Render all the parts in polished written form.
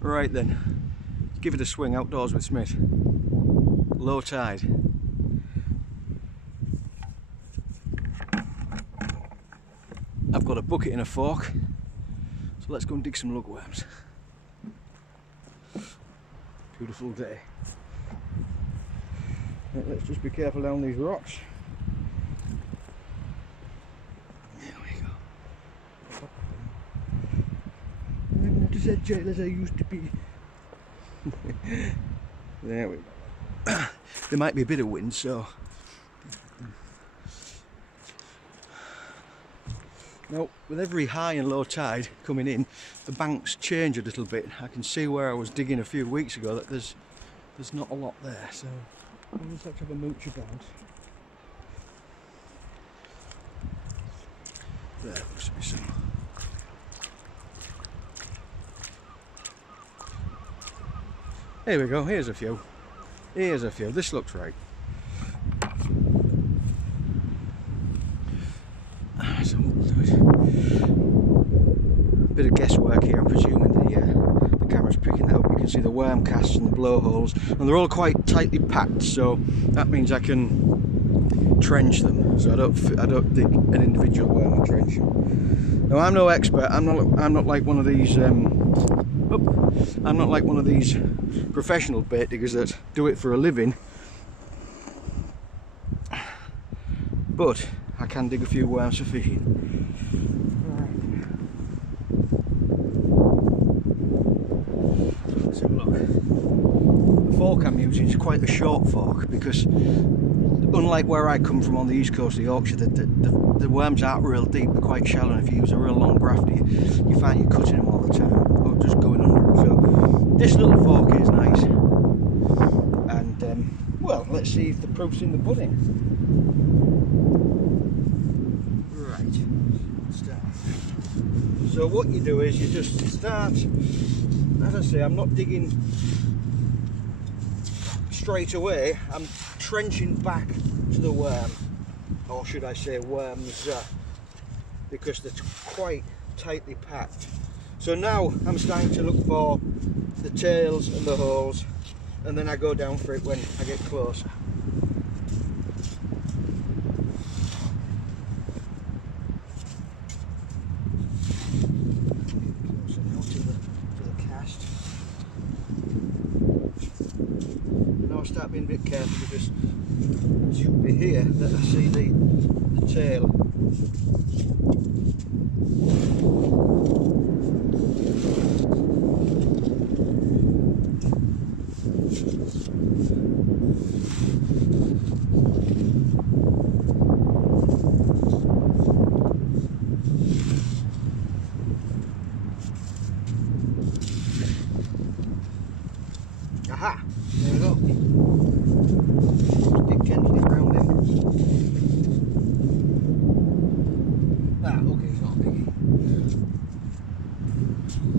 Right then, let's give it a swing outdoors with Smith. Low tide. I've got a bucket and a fork, so let's go and dig some lugworms. Beautiful day. Right, let's just be careful down these rocks. There we go. I'm not as agile as I used to be. There we go. There might be a bit of wind, so. Now, with every high and low tide coming in, the banks change a little bit. I can see where I was digging a few weeks ago that there's not a lot there, so I'll just have to have a mooch about. There looks to be some. Here we go, here's a few. Here's a few, this looks right. So we'll do it. Bit of guesswork here, I'm presuming the camera's picking that up. You can see the worm casts and the blowholes, and they're all quite tightly packed, so that means I can trench them, so I don't dig an individual worm and trench them. Now I'm no expert, I'm not like one of these I'm not like one of these professional bait diggers that do it for a living, but I can dig a few worms for fishing. Right. Let's have a look. The fork I'm using is quite a short fork because, unlike where I come from on the east coast of Yorkshire, the worms aren't real deep, they're quite shallow, and if you use a real long grafter, you find you're cutting them all the time, or just going under them. So this little fork is nice, and well, let's see if the proof's in the pudding. Right, start. So what you do is you just start, as I say, I'm not digging straight away, I'm trenching back to the worm, or should I say worms, because they're quite tightly packed. So now I'm starting to look for the tails and the holes, and then I go down for it when I get closer. Closer now to the cast. Now I start being a bit careful because as you can be here that I see the tail. Aha! There we go. Dig gently around him. Ah, okay, he's not biggie.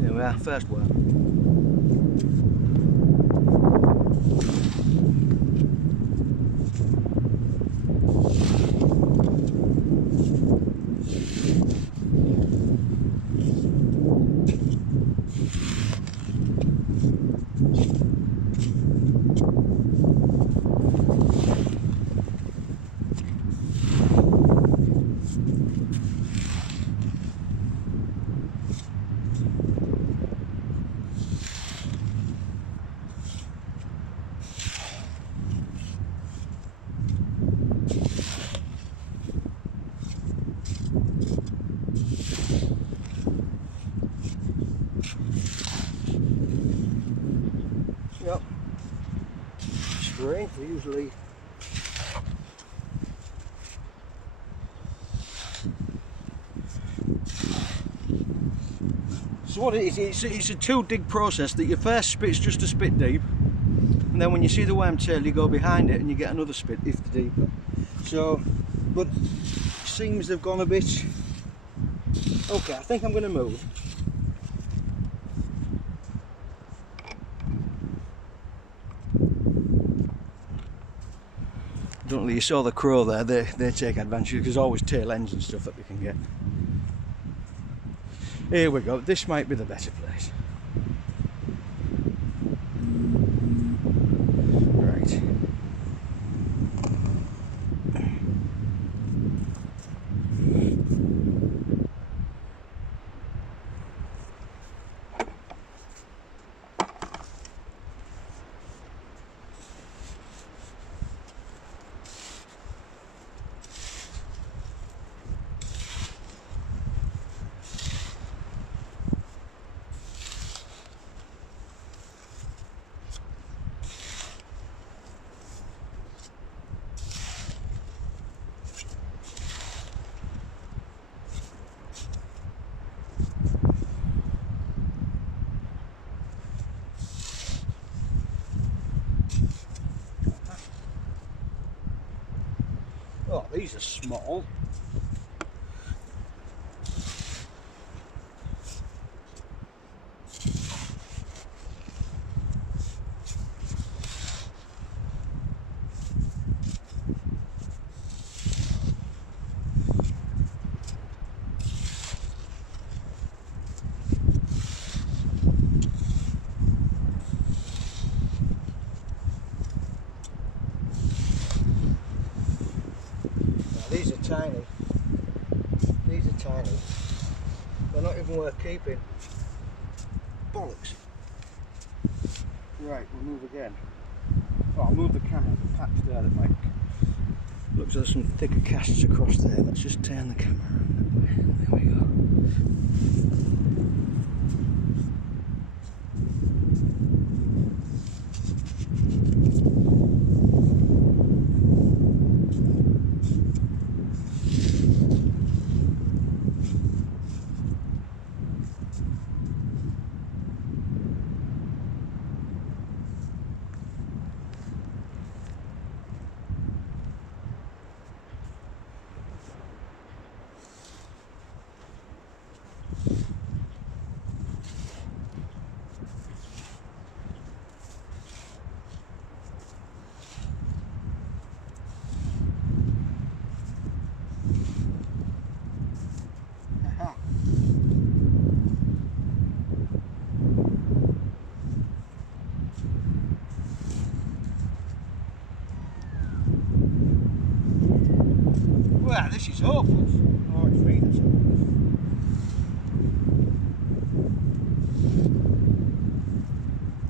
There we are, first worm. Yep. Strength usually. So what it is, it's a two dig process. That your first spit's just a spit deep, and then when you see the worm tail you go behind it and you get another spit if the deeper. So, but it seems they've gone a bit. Okay, I think I'm going to move. Don't know, you saw the crow there, they take advantage because there's always tail ends and stuff that we can get. Here we go, this might be the better place. these are small. These are tiny. These are tiny. They're not even worth keeping. Bollocks. Right, we'll move again. Oh, I'll move the camera. The patch there that might. Looks like some thicker casts across there. Let's just turn the camera around that way. There we go. Wow, this is hopeless. Oh, it's me that's hopeless.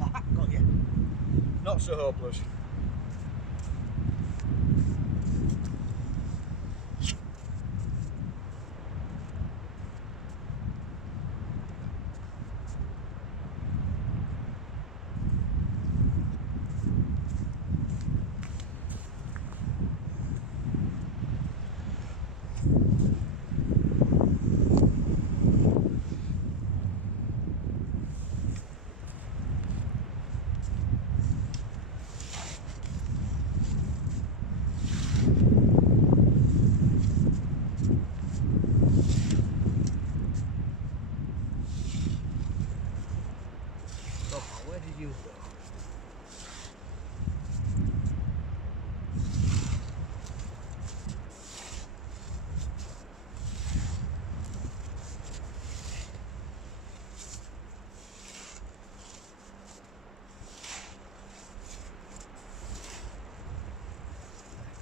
Ah, got you. Not so hopeless. Where did you go?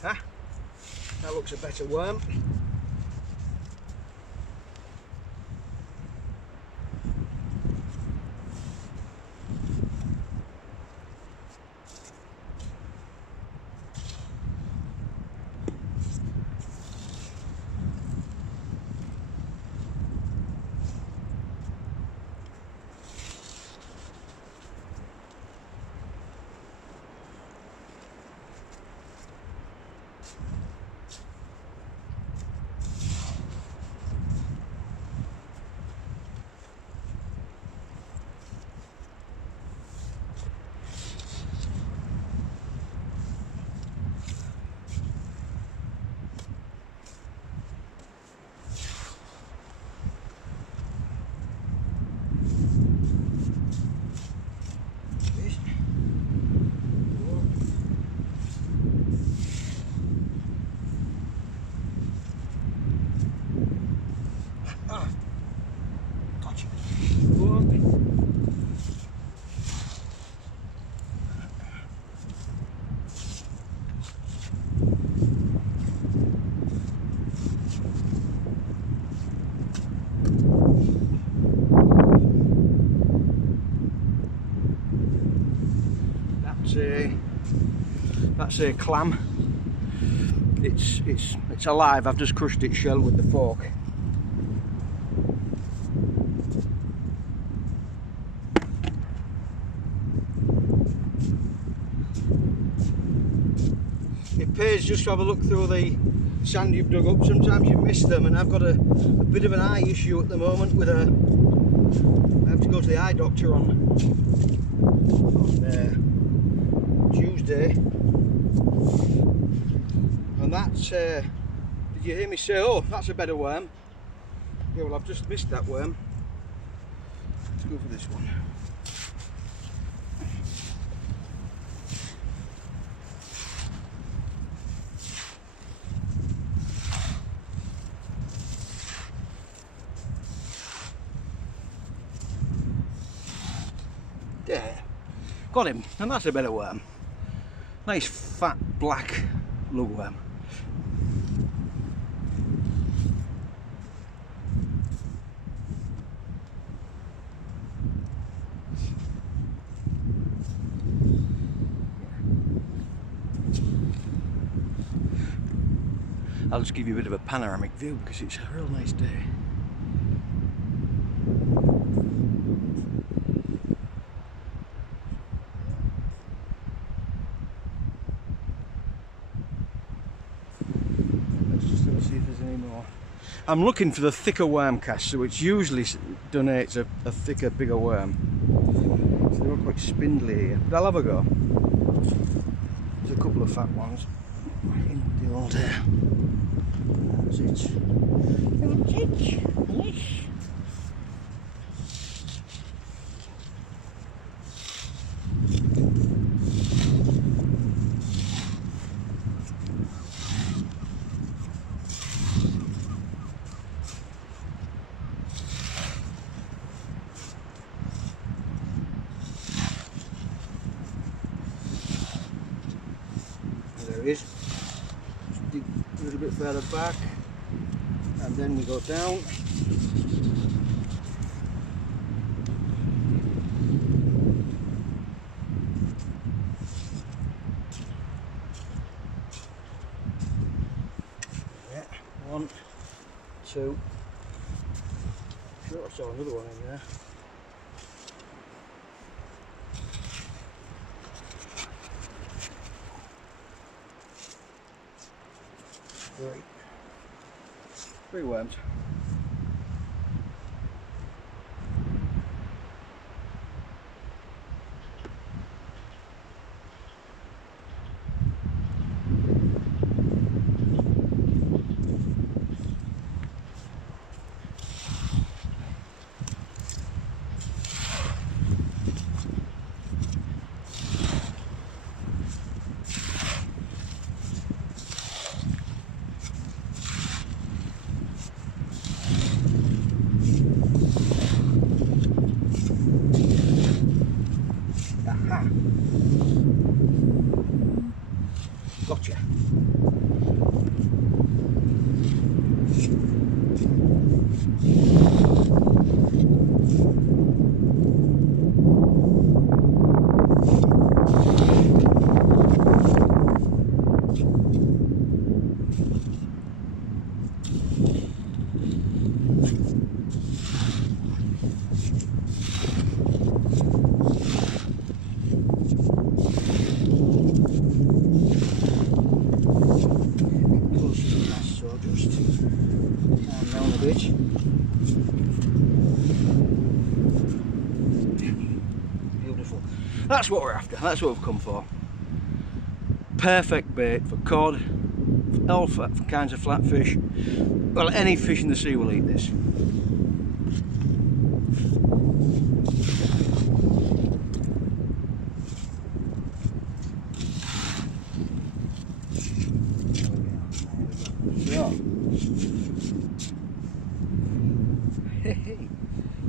Huh? That looks a better worm. That's a clam. It's alive. I've just crushed its shell with the fork. It pays just to have a look through the sand you've dug up. Sometimes you miss them, and I've got a bit of an eye issue at the moment with I have to go to the eye doctor on Tuesday, and you hear me say, oh, that's a better worm? Yeah, well, I've just missed that worm. Let's go for this one. There, got him, and that's a better worm. Nice fat black lugworm. I'll just give you a bit of a panoramic view because it's a real nice day. Let's just see if there's any more. I'm looking for the thicker worm cast, so which usually donates a thicker, bigger worm. So they're all quite spindly here, but I'll have a go. There's a couple of fat ones in the old hair. That's it. That's it. Yes. There he is. Just dig a little bit further back, and then we go down. Yeah, 1, 2. Sure, I saw another one in there. Right. 3 worms. Gotcha. Beautiful. That's what we're after. That's what we've come for. Perfect bait for cod, for all kinds of flatfish. Well, any fish in the sea will eat this.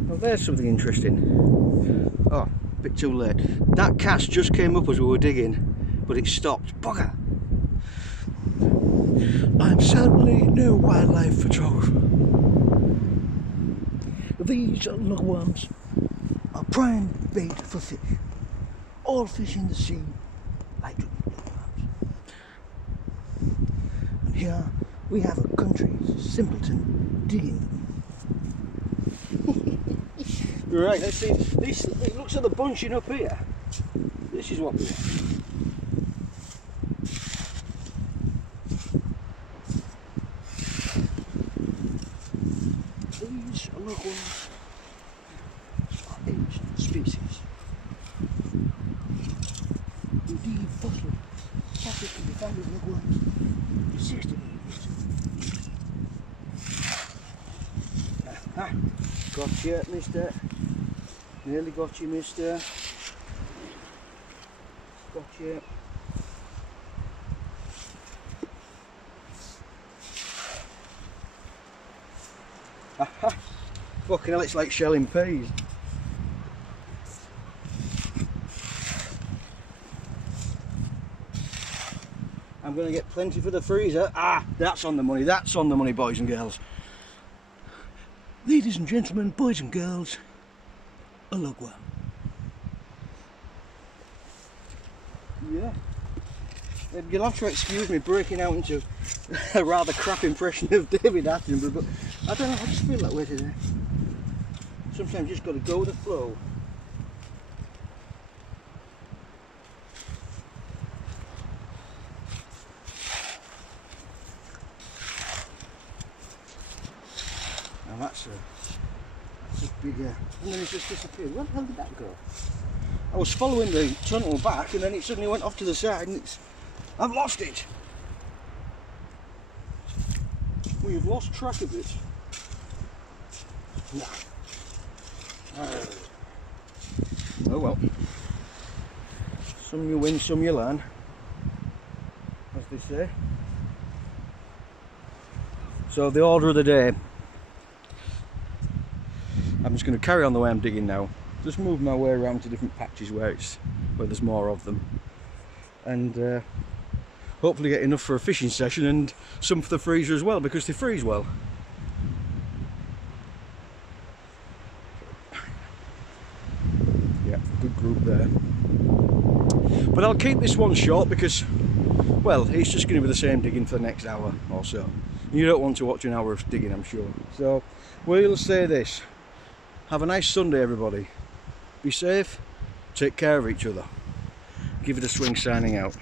Well, there's something interesting. Oh, a bit too late. That cast just came up as we were digging, but it stopped. Bugger! I'm certainly no wildlife photographer. These lugworms are prime bait for fish. All fish in the sea like to eat lugworms. And here we have a country's simpleton digging them. Right, let's see. This, it looks like they're bunching up here. This is what we want. These lugworms are ancient species. Indeed, fossils can be found in lugworms 60 years. Gotcha, mister. Nearly got you, mister. Gotcha. Aha! Fucking hell, it's like shelling peas. I'm going to get plenty for the freezer. Ah, that's on the money. That's on the money, boys and girls. Ladies and gentlemen, boys and girls, a lugworm. Yeah. You'll have to excuse me breaking out into a rather crap impression of David Attenborough, but I don't know, I just feel that way today. Sometimes you just got to go with the flow. Now that's a big, and then it's just disappeared. Where the hell did that go? I was following the tunnel back and then it suddenly went off to the side and I've lost it. We've lost track of it. Nah. Oh well. Some you win, some you learn, as they say. So the order of the day. I'm just going to carry on the way I'm digging now. Just move my way around to different patches where there's more of them, and hopefully get enough for a fishing session and some for the freezer as well, because they freeze well. Yeah, good group there. But I'll keep this one short because, well, it's just going to be the same digging for the next hour or so. You don't want to watch an hour of digging, I'm sure. So we'll say this. Have a nice Sunday, everybody. Be safe, take care of each other. Give it a swing, signing out.